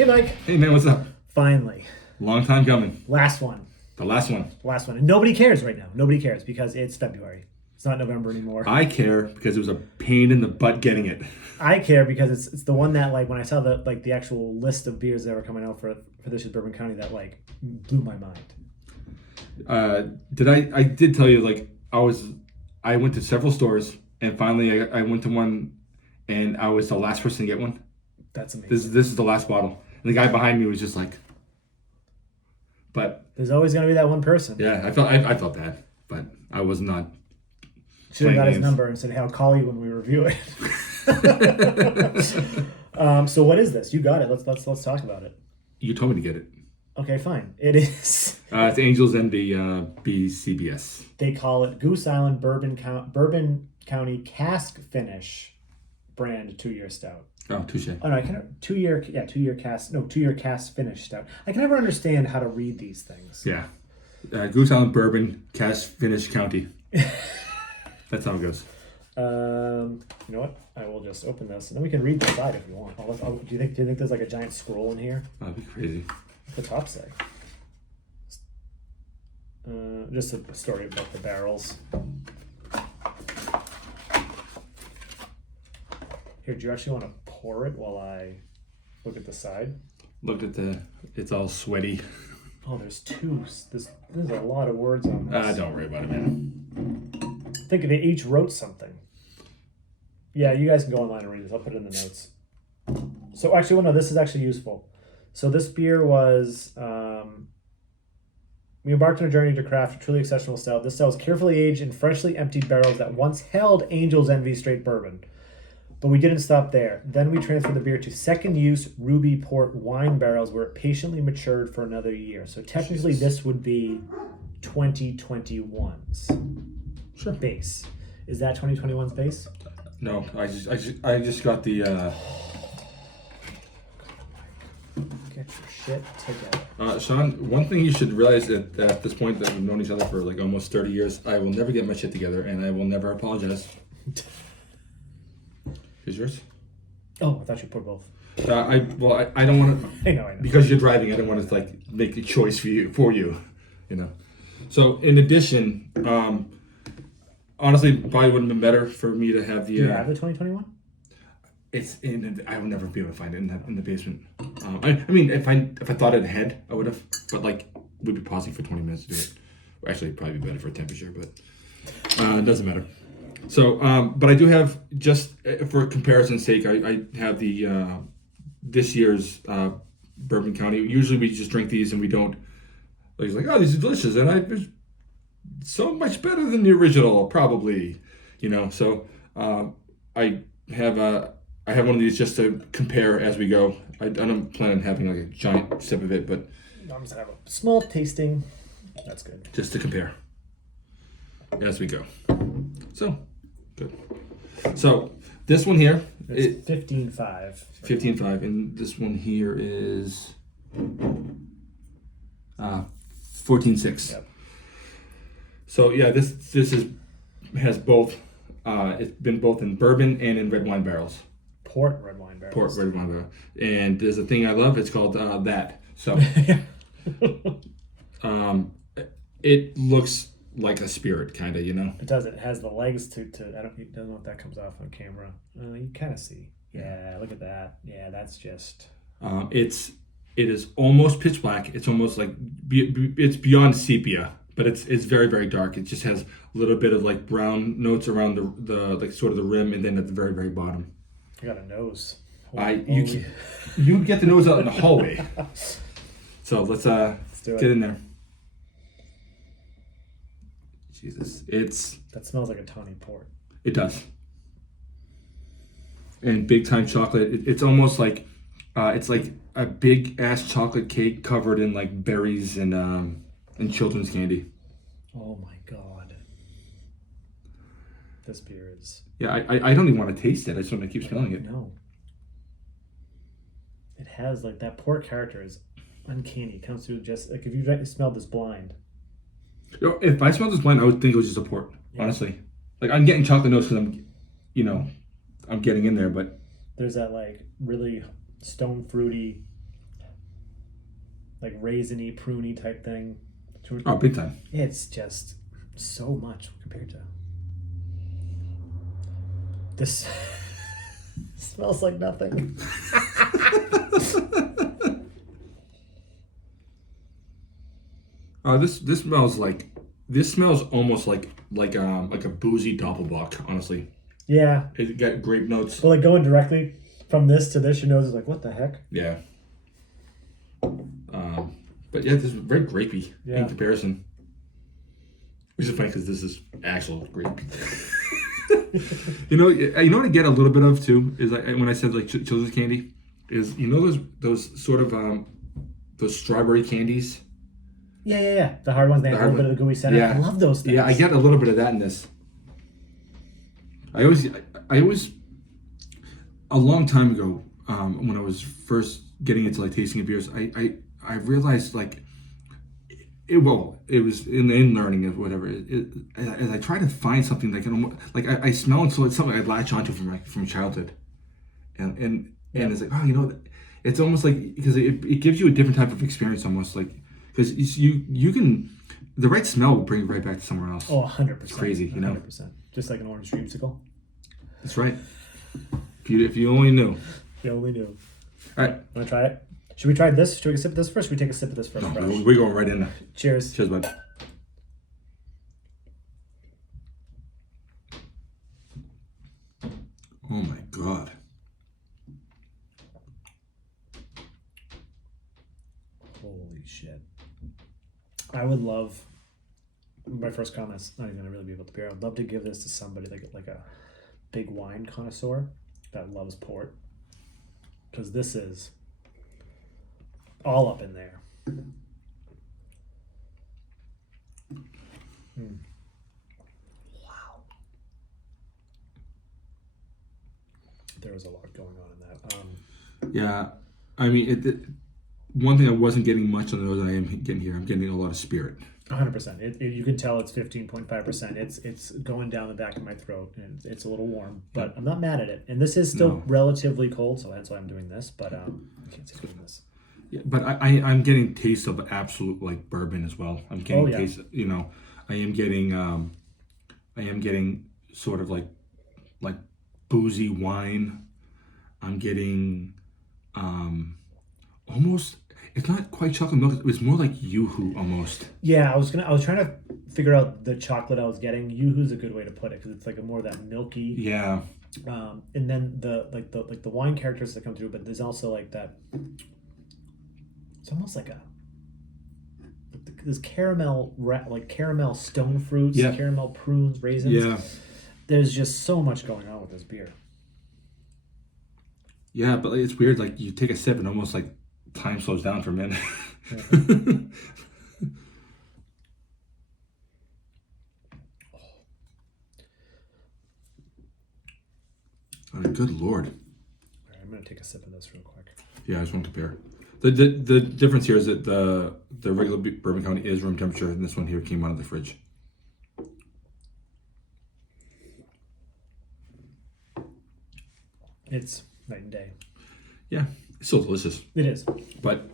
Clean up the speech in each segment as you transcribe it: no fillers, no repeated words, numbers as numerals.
Hey, Mike. Hey, man, what's up? Finally. Long time coming. Last one. The last one. Last one. And nobody cares right now. Nobody cares because it's February. It's not November anymore. I care because it was a pain in the butt getting it. I care because it's the one that, like, when I saw the actual list of beers that were coming out for this year's Bourbon County, that, like, blew my mind. I did tell you, like, I went to several stores and finally I went to one and I was the last person to get one. That's amazing. This is the last bottle. And the guy behind me was just like, but there's always going to be that one person. yeah, I felt bad, but I was not. Should have got his number and said, hey, I'll call you when we review it. So what is this? You got it. Let's talk about it. You told me to get it. Okay, fine. It is. It's Angel's Envy BCBS. They call it Goose Island Bourbon County Cask Finish brand 2-year stout. Oh, touche. Oh no, I can 2-year cask finish stout. I can never understand how to read these things. Yeah, Goose Island Bourbon Cask Finish County. That's how it goes. You know what? I will just open this and then we can read the side if you want. Do you think there's like a giant scroll in here? That'd be crazy. What's the top say? Just a story about the barrels. Here, do you actually want to pour it while I look at the side? Look at it's all sweaty. Oh, there's two. There's a lot of words on this. Don't worry about it, man. I think they each wrote something. Yeah, you guys can go online and read this. I'll put it in the notes. So actually, well, no, this is actually useful. So this beer was, we embarked on a journey to craft a truly exceptional stout. This stout is carefully aged in freshly emptied barrels that once held Angel's Envy straight bourbon. But we didn't stop there. Then we transferred the beer to second-use Ruby Port wine barrels where it patiently matured for another year. So technically this would be 2021's base. Is that 2021's base? No, I just got the. Get your shit together. Sean, one thing you should realize at this point that we've known each other for like almost 30 years, I will never get my shit together and I will never apologize. Is yours? Oh, I thought you put both. I don't want to. I know. Because you're driving, I don't want to like make a choice for you. You know. So in addition, honestly, probably wouldn't have been better for me to have the. Do you have the 2021? It's in. I will never be able to find it in the basement. I mean, if I thought it ahead, I would have. But like, we'd be pausing for 20 minutes to do it. Actually, it'd probably be better for temperature, but it doesn't matter. So, but I do have, just for comparison's sake, I have the this year's Bourbon County. Usually we just drink these and we don't. Like, it's like, oh, these are delicious, and it's so much better than the original, probably. You know, so I have one of these just to compare as we go. I don't plan on having like a giant sip of it, but I'm just gonna have a small tasting. That's good. Just to compare as we go. So good. So this one here is 15.5. 15.5, and this one here is 14.6. Yep. So yeah, this has both. It's been both in bourbon and in red wine barrels. Port red wine barrels. Port red wine barrel. And there's a thing I love. It's called that. So it looks like a spirit, kind of, you know. It does. It has the legs to. I don't know if that comes off on camera. You kind of see. Yeah, look at that. Yeah, that's just. It is almost pitch black. It's almost like it's beyond sepia, but it's very, very dark. It just has a little bit of like brown notes around the like sort of the rim, and then at the very, very bottom. I got a nose. You get the nose out in the hallway. So let's get in there. Jesus, that smells like a tawny port. It does. And big time chocolate. It's almost like it's like a big ass chocolate cake covered in like berries and children's candy. Oh my god. This beer is. Yeah, I don't even want to taste it. I just want to keep smelling it. No. It has like that port character is uncanny. It comes through just like if you smelled this blind. If I smelled this blind, I would think it was just a port. Yeah. Honestly, like I'm getting chocolate notes because I'm getting in there, but there's that like really stone fruity like raisiny, pruny type thing. Oh, big time. It's just so much compared to this. Smells like nothing. This smells almost like a boozy doppelbock, honestly. Yeah. It got grape notes. But like going directly from this to this, your nose is like, what the heck? Yeah. But yeah, this is very grapey in comparison. Which is funny because this is actual grape. You know what I get a little bit of too is when I said like children's candy is those sort of those strawberry candies. Yeah. The hard ones, they have a little bit of the gooey center. Yeah. I love those things. Yeah, I get a little bit of that in this. I always a long time ago, when I was first getting into like tasting of beers, I realized like it was in learning of whatever. As I try to find something that can I smell it, so it's something I latch onto from childhood, and it's like, oh, it's almost like because it gives you a different type of experience almost like because you can the right smell will bring you right back to somewhere else. Oh, 100%. It's crazy, 100%. Just like an orange dreamsicle. That's right. If you only knew. If you only knew. All right. Want to try it? Should we try this? Should we take a sip of this first? Should we take a sip of this first? No, we're going right in there. Cheers. Cheers, bud. Oh my God. Holy shit. I would love, my first comment's not even going to really be about the beer. I would love to give this to somebody like a big wine connoisseur that loves port. Because this is all up in there. Wow. There was a lot going on in that. Yeah, I mean, one thing I wasn't getting much on the nose that I am getting here, I'm getting a lot of spirit. 100%. You can tell it's 15.5%. It's going down the back of my throat, and it's a little warm, but I'm not mad at it. And this is still relatively cold, so that's why I'm doing this. But I can't say doing this. Yeah, but I'm getting taste of absolute like bourbon as well. I'm getting taste. I am getting sort of like boozy wine. I'm getting almost. It's not quite chocolate milk. It's more like Yoo-hoo almost. Yeah, I was trying to figure out the chocolate I was getting. Yoo-hoo's a good way to put it because it's like a more of that milky. Yeah. And then the wine characters that come through, but there's also like that. It's almost like this caramel stone fruits, caramel prunes, raisins. Yeah. There's just so much going on with this beer. Yeah, but it's weird. Like you take a sip and almost like time slows down for a minute. Oh, good Lord. All right, I'm going to take a sip of this real quick. Yeah, I just want to compare. The difference here is that the regular bourbon county is room temperature, and this one here came out of the fridge. It's night and day. Yeah, it's still delicious. It is. But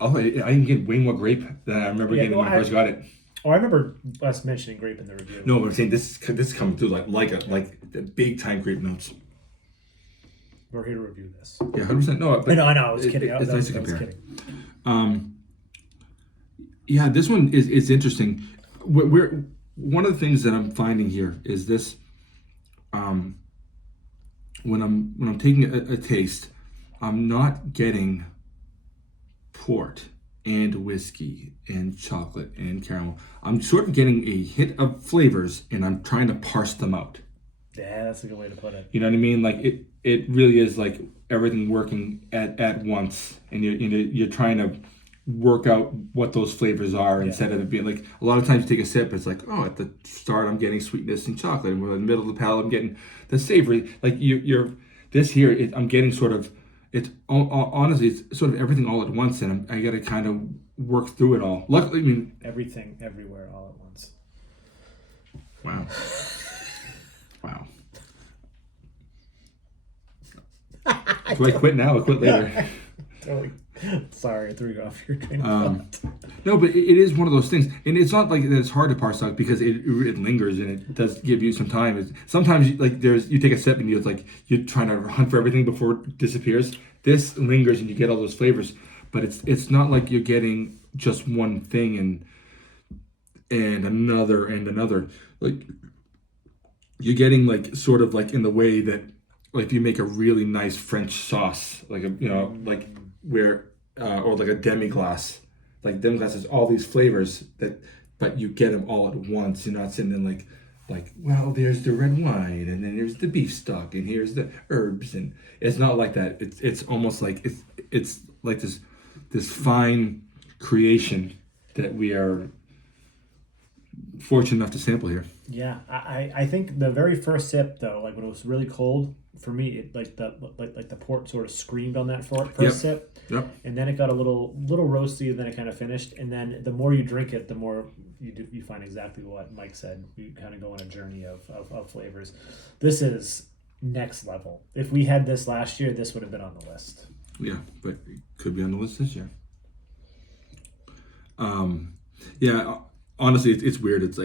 I can get way more grape than I remember getting when I first got it. Oh, I remember us mentioning grape in the review. No, but I'm saying this is coming through like the big time grape notes. We're here to review this. Yeah, 100%. No, but I know. I was kidding. It's nice to compare. I was kidding. Yeah, this one is interesting. We're one of the things that I'm finding here is this. When I'm taking a taste, I'm not getting port and whiskey and chocolate and caramel. I'm sort of getting a hit of flavors, and I'm trying to parse them out. Yeah, that's a good way to put it. You know what I mean? Like it really is like everything working at once, and you're trying to work out what those flavors are instead of it being like a lot of times you take a sip, it's like, oh, at the start I'm getting sweetness and chocolate, and we're in the middle of the palate I'm getting the savory. Like you're this here, I'm getting sort of honestly it's sort of everything all at once, and I got to kind of work through it all. Luckily, I mean everything, everywhere, all at once. Wow. Wow. Do I quit now or quit later? Totally. Sorry, I threw you off your train of thought. No, but it is one of those things, and it's not like that it's hard to parse out because it lingers and it does give you some time. Sometimes you take a sip and you're trying to hunt for everything before it disappears. This lingers and you get all those flavors, but it's not like you're getting just one thing and another. Like you're getting like sort of like in the way that like if you make a really nice French sauce, like like where or like a demi-glace. Like demi-glace has all these flavors but you get them all at once. You're not sitting in like well, there's the red wine and then there's the beef stock and here's the herbs, and it's not like that. It's almost like it's like this fine creation that we are fortunate enough to sample here. Yeah, I think the very first sip though, like when it was really cold, for me, it like the port sort of screamed on that first sip. Yep. And then it got a little roasty, and then it kind of finished. And then the more you drink it, the more you find exactly what Mike said. You kind of go on a journey of flavors. This is next level. If we had this last year, this would have been on the list. Yeah, but it could be on the list this year. Yeah, honestly, it's weird. It's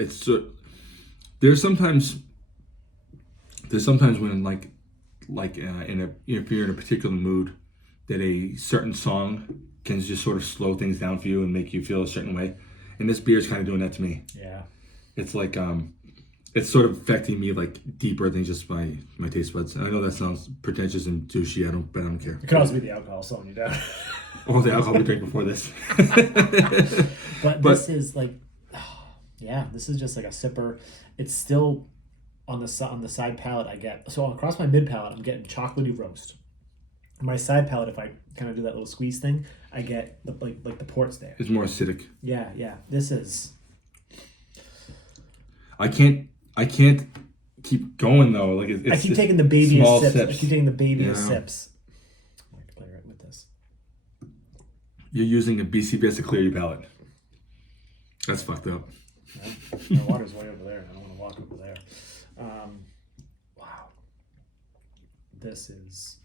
there's sometimes when if you're in a particular mood, that a certain song can just sort of slow things down for you and make you feel a certain way. And this beer is kind of doing that to me. Yeah. It's like it's sort of affecting me like deeper than just my taste buds. And I know that sounds pretentious and douchey. I don't care. It could also be the alcohol slowing you down. All the alcohol we drank before this. but this is like, this is just like a sipper. It's still on the side palate. I get so across my mid palate, I'm getting chocolatey roast. My side palate, if I kind of do that little squeeze thing, I get the ports there. It's more acidic. Yeah. This is. I can't keep going though. Like I keep taking the babyest sips. sips. I keep taking the babyest sips. I can play right with this. You're using a BCB to clear your palate. That's fucked up. Yeah, my water's way over there. I don't want to walk over there. Wow. This is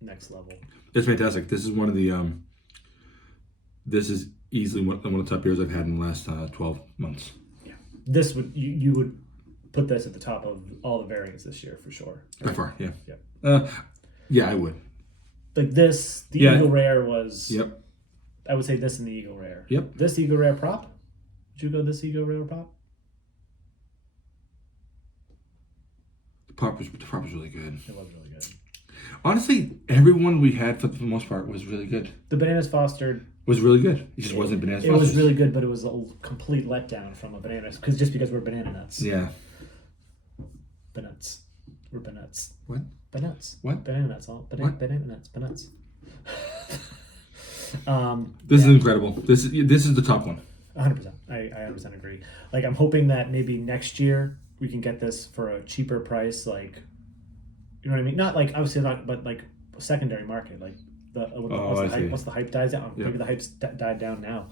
next level. It's fantastic. This is one of the this is easily one of the top beers I've had in the last 12 months. Yeah. This would you would put this at the top of all the variants this year for sure. Right? By far, yeah. Yep. Yeah, I would. Like this, the Eagle Rare was. Yep. I would say this and the Eagle Rare. Yep. This Eagle Rare prop. Would you go this Eagle Rare prop? The prop was really good. It was really good. Honestly, everyone we had for the most part was really good. The Bananas Fostered was really good. It just wasn't Bananas Fostered. It was really good, but it was a complete letdown from a banana because we're banana nuts. Yeah. Bananas. We're bananas. What? Bananas. What? Banana nuts. Banana nuts. Bananas. This is incredible. This is the top one. 100%. I 100% agree. Like I'm hoping that maybe next year we can get this for a cheaper price. Like, you know what I mean? Not like obviously not, but like secondary market. Like once the hype dies down. Maybe the hype's died down now.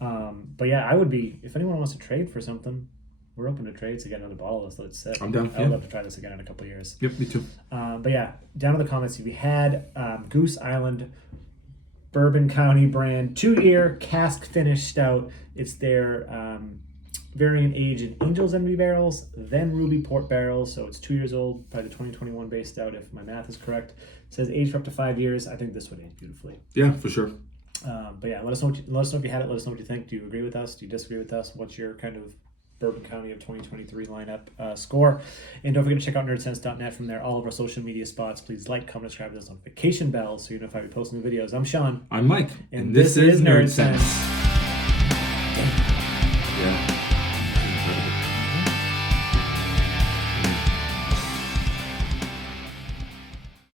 But yeah, I would be if anyone wants to trade for something. We're open to trades to get another bottle. Let's let it sit. I'm down. I would love to try this again in a couple of years. Yep, me too. But yeah, down in the comments, we had Goose Island Bourbon County brand 2-year cask finished stout. It's their varying age in Angel's Envy barrels, then Ruby Port barrels. So it's 2 years old, probably the 2021 based stout, if my math is correct. It says age for up to 5 years. I think this would age beautifully. Yeah, for sure. But yeah, let us know if you had it. Let us know what you think. Do you agree with us? Do you disagree with us? What's your kind of Bourbon County of 2023 lineup score? And don't forget to check out nerdsense.net. From there, all of our social media spots. Please like, comment, subscribe to this notification bell so you're notified we post new videos. I'm Sean. I'm Mike. And this is Nerdsense.